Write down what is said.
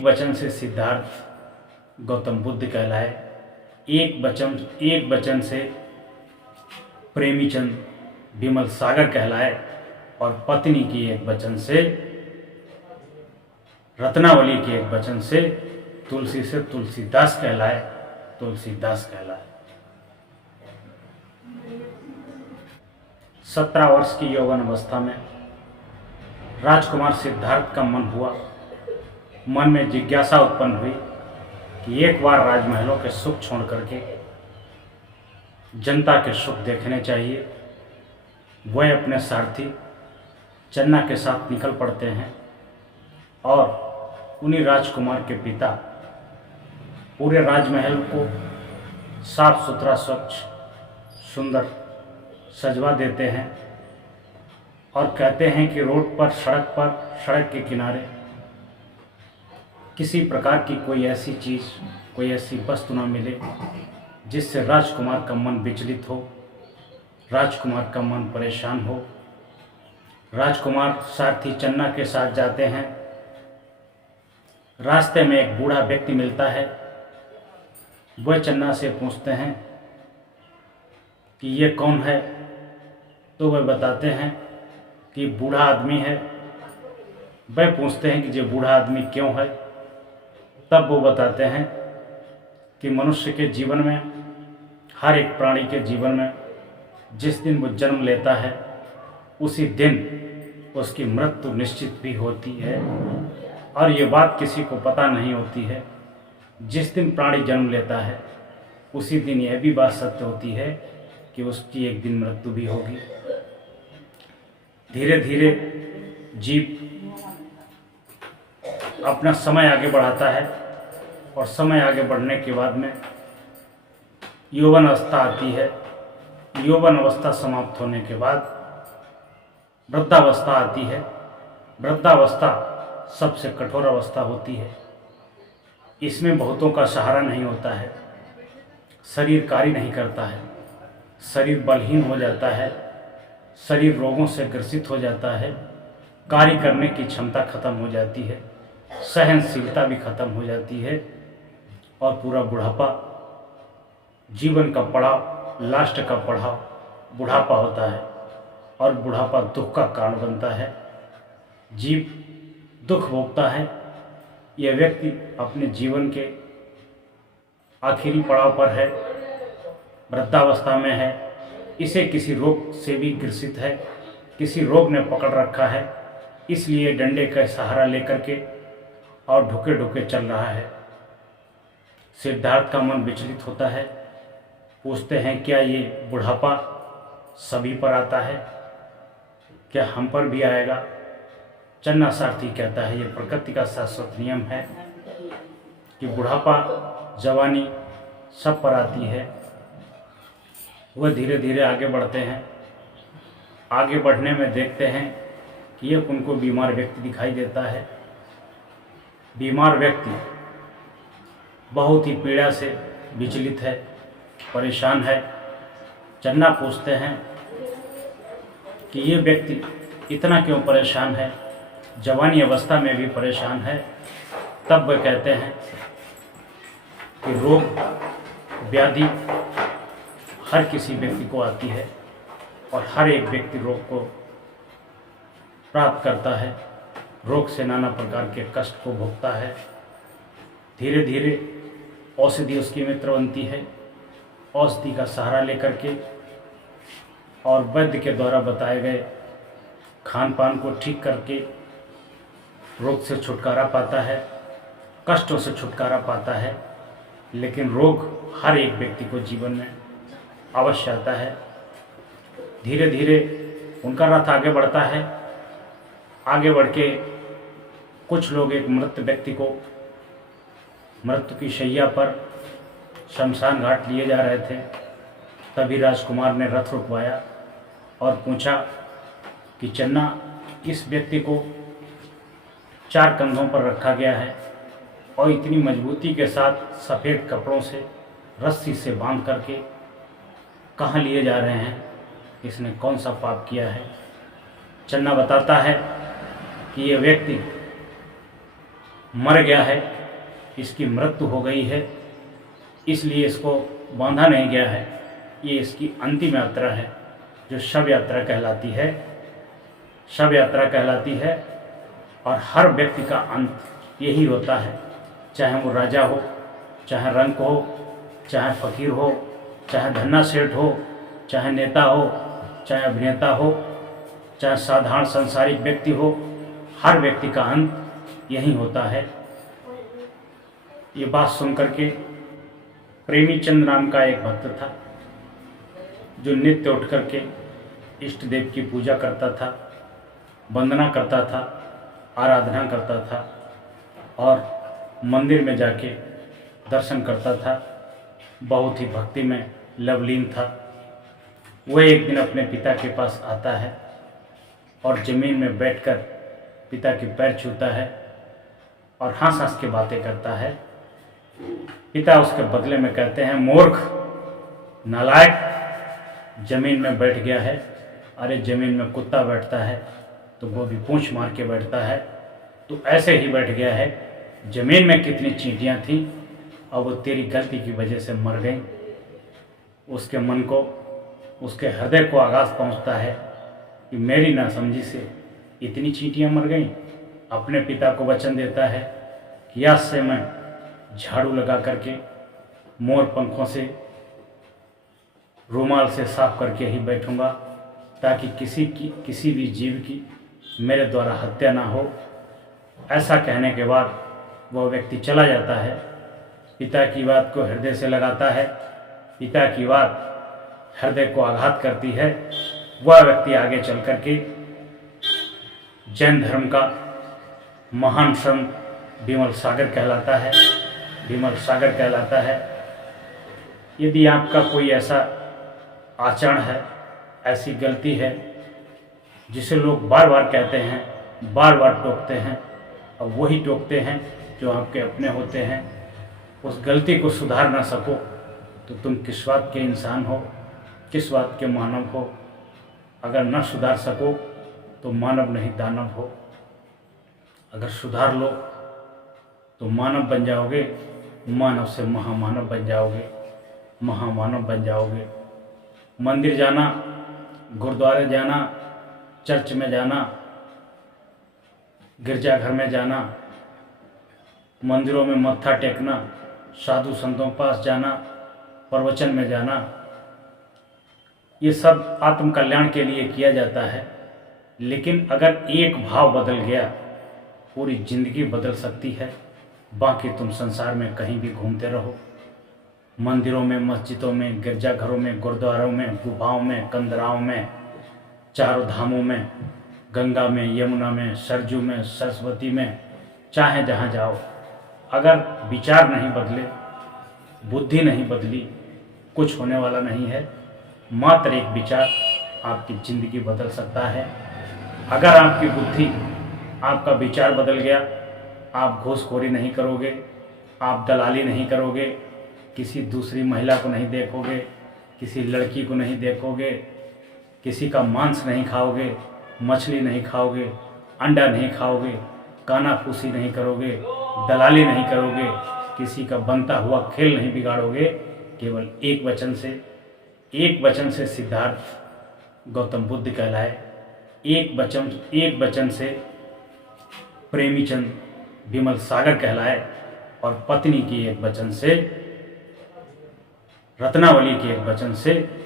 वचन से सिद्धार्थ गौतम बुद्ध कहलाए, एक वचन से प्रेमीचंद विमल सागर कहलाए और पत्नी की एक वचन से रत्नावली के एक वचन से तुलसी से तुलसीदास कहलाए, तुलसीदास कहलाए। 17 वर्ष की यौवन अवस्था में राजकुमार सिद्धार्थ का मन हुआ, मन में जिज्ञासा उत्पन्न हुई कि एक बार राजमहलों के सुख छोड़ करके जनता के सुख देखने चाहिए। वह अपने सारथी चन्ना के साथ निकल पड़ते हैं और उन्हीं राजकुमार के पिता पूरे राजमहल को साफ सुथरा, स्वच्छ, सुंदर सजवा देते हैं और कहते हैं कि रोड पर, सड़क के किनारे किसी प्रकार की कोई ऐसी चीज़, कोई ऐसी वस्तु न मिले जिससे राजकुमार का मन विचलित हो, राजकुमार का मन परेशान हो। राजकुमार सारथी चन्ना के साथ जाते हैं। रास्ते में एक बूढ़ा व्यक्ति मिलता है। वह चन्ना से पूछते हैं कि ये कौन है, तो वह बताते हैं कि बूढ़ा आदमी है। वह पूछते हैं कि ये बूढ़ा आदमी क्यों है, तब वो बताते हैं कि मनुष्य के जीवन में, हर एक प्राणी के जीवन में जिस दिन वो जन्म लेता है उसी दिन उसकी मृत्यु निश्चित भी होती है। और ये बात किसी को पता नहीं होती है। जिस दिन प्राणी जन्म लेता है उसी दिन यह भी बात सत्य होती है कि उसकी एक दिन मृत्यु भी होगी। धीरे धीरे जीव अपना समय आगे बढ़ाता है और समय आगे बढ़ने के बाद में यौवन अवस्था आती है। यौवन अवस्था समाप्त होने के बाद वृद्धावस्था आती है। वृद्धावस्था सबसे कठोर अवस्था होती है। इसमें बहुतों का सहारा नहीं होता है, शरीर कार्य नहीं करता है, शरीर बलहीन हो जाता है, शरीर रोगों से ग्रसित हो जाता है, कार्य करने की क्षमता खत्म हो जाती है, सहनशीलता भी खत्म हो जाती है और पूरा बुढ़ापा, जीवन का पड़ाव, लास्ट का पड़ाव बुढ़ापा होता है और बुढ़ापा दुख का कारण बनता है। जीव दुख भोगता है। यह व्यक्ति अपने जीवन के आखिरी पड़ाव पर है, वृद्धावस्था में है। इसे किसी रोग से भी ग्रसित है, किसी रोग ने पकड़ रखा है, इसलिए डंडे का सहारा लेकर के और ढुके ढुके चल रहा है। सिद्धार्थ का मन विचलित होता है। पूछते हैं क्या ये बुढ़ापा सभी पर आता है, क्या हम पर भी आएगा? चन्ना सारथी कहता है ये प्रकृति का शाश्वत नियम है कि बुढ़ापा, जवानी सब पर आती है। वह धीरे धीरे आगे बढ़ते हैं। आगे बढ़ने में देखते हैं कि एक उनको बीमार व्यक्ति दिखाई देता है। बीमार व्यक्ति बहुत ही पीड़ा से विचलित है, परेशान है। चन्ना पूछते हैं कि ये व्यक्ति इतना क्यों परेशान है, जवानी अवस्था में भी परेशान है। तब वह कहते हैं कि रोग व्याधि हर किसी व्यक्ति को आती है और हर एक व्यक्ति रोग को प्राप्त करता है, रोग से नाना प्रकार के कष्ट को भोगता है। धीरे धीरे औषधि उसकी मित्र बनती है। औषधि का सहारा लेकर के और वैद्य के द्वारा बताए गए खान पान को ठीक करके रोग से छुटकारा पाता है, कष्टों से छुटकारा पाता है। लेकिन रोग हर एक व्यक्ति को जीवन में अवश्य आता है। धीरे धीरे उनका रथ आगे बढ़ता है। आगे बढ़ के कुछ लोग एक मृत व्यक्ति को मृत्यु की शैया पर शमशान घाट लिए जा रहे थे। तभी राजकुमार ने रथ रुकवाया और पूछा कि चन्ना, इस व्यक्ति को 4 कंधों पर रखा गया है और इतनी मजबूती के साथ सफ़ेद कपड़ों से, रस्सी से बांध करके कहाँ लिए जा रहे हैं? इसने कौन सा पाप किया है? चन्ना बताता है कि यह व्यक्ति मर गया है, इसकी मृत्यु हो गई है, इसलिए इसको बांधा नहीं गया है। ये इसकी अंतिम यात्रा है जो शव यात्रा कहलाती है। शव यात्रा कहलाती है और हर व्यक्ति का अंत यही होता है, चाहे वो राजा हो, चाहे रंक हो, चाहे फकीर हो, चाहे धन्ना सेठ हो, चाहे नेता हो, चाहे अभिनेता हो, चाहे साधारण संसारिक व्यक्ति हो, हर व्यक्ति का अंत यही होता है। ये बात सुनकर के प्रेमीचंद नाम का एक भक्त था जो नित्य उठ करके इष्ट देव की पूजा करता था, वंदना करता था, आराधना करता था और मंदिर में जाके दर्शन करता था। बहुत ही भक्ति में लवलीन था। वह एक दिन अपने पिता के पास आता है और ज़मीन में बैठकर पिता के पैर छूता है और हंस हंस के बातें करता है। पिता उसके बदले में कहते हैं, मूर्ख, नालायक, ज़मीन में बैठ गया है। अरे ज़मीन में कुत्ता बैठता है तो वो भी पूंछ मार के बैठता है, तो ऐसे ही बैठ गया है। ज़मीन में कितनी चींटियाँ थीं और वो तेरी गलती की वजह से मर गई। उसके मन को, उसके हृदय को आघात पहुंचता है कि मेरी नासमझी से इतनी चींटियाँ मर गईं। अपने पिता को वचन देता है कि आज से मैं झाड़ू लगा करके मोर पंखों से, रुमाल से साफ करके ही बैठूंगा ताकि किसी भी जीव की मेरे द्वारा हत्या ना हो। ऐसा कहने के बाद वह व्यक्ति चला जाता है। पिता की बात को हृदय से लगाता है, पिता की बात हृदय को आघात करती है। वह व्यक्ति आगे चल करके जैन धर्म का महान संत विमल सागर कहलाता है। विमल सागर कहलाता है। यदि आपका कोई ऐसा आचरण है, ऐसी गलती है जिसे लोग बार बार कहते हैं, बार बार टोकते हैं और वही टोकते हैं जो आपके अपने होते हैं, उस गलती को सुधार ना सको तो तुम किस बात के इंसान हो, किस बात के मानव हो। अगर न सुधार सको तो मानव नहीं दानव हो। अगर सुधार लो तो मानव बन जाओगे, मानव से महामानव बन जाओगे, महामानव बन जाओगे। मंदिर जाना, गुरुद्वारे जाना, चर्च में जाना, गिरजाघर में जाना, मंदिरों में मत्था टेकना, साधु संतों के पास जाना, प्रवचन में जाना, ये सब आत्म कल्याण के लिए किया जाता है। लेकिन अगर एक भाव बदल गया, पूरी जिंदगी बदल सकती है। बाकी तुम संसार में कहीं भी घूमते रहो, मंदिरों में, मस्जिदों में, गिरजाघरों में, गुरुद्वारों में, गुफाओं में, कंदराओं में, चारों धामों में, गंगा में, यमुना में, सरजू में, सरस्वती में, चाहे जहाँ जाओ, अगर विचार नहीं बदले, बुद्धि नहीं बदली, कुछ होने वाला नहीं है। मात्र एक विचार आपकी ज़िंदगी बदल सकता है। अगर आपकी बुद्धि, आपका विचार बदल गया, आप घूसखोरी नहीं करोगे, आप दलाली नहीं करोगे, किसी दूसरी महिला को नहीं देखोगे, किसी लड़की को नहीं देखोगे, किसी का मांस नहीं खाओगे, मछली नहीं खाओगे, अंडा नहीं खाओगे, कानाफूसी नहीं करोगे, दलाली नहीं करोगे, किसी का बनता हुआ खेल नहीं बिगाड़ोगे। केवल एक वचन से सिद्धार्थ गौतम बुद्ध कहलाए। एक वचन से प्रेमीचंद विमल सागर कहलाए और पत्नी की एक वचन से, रत्नावली के एक वचन से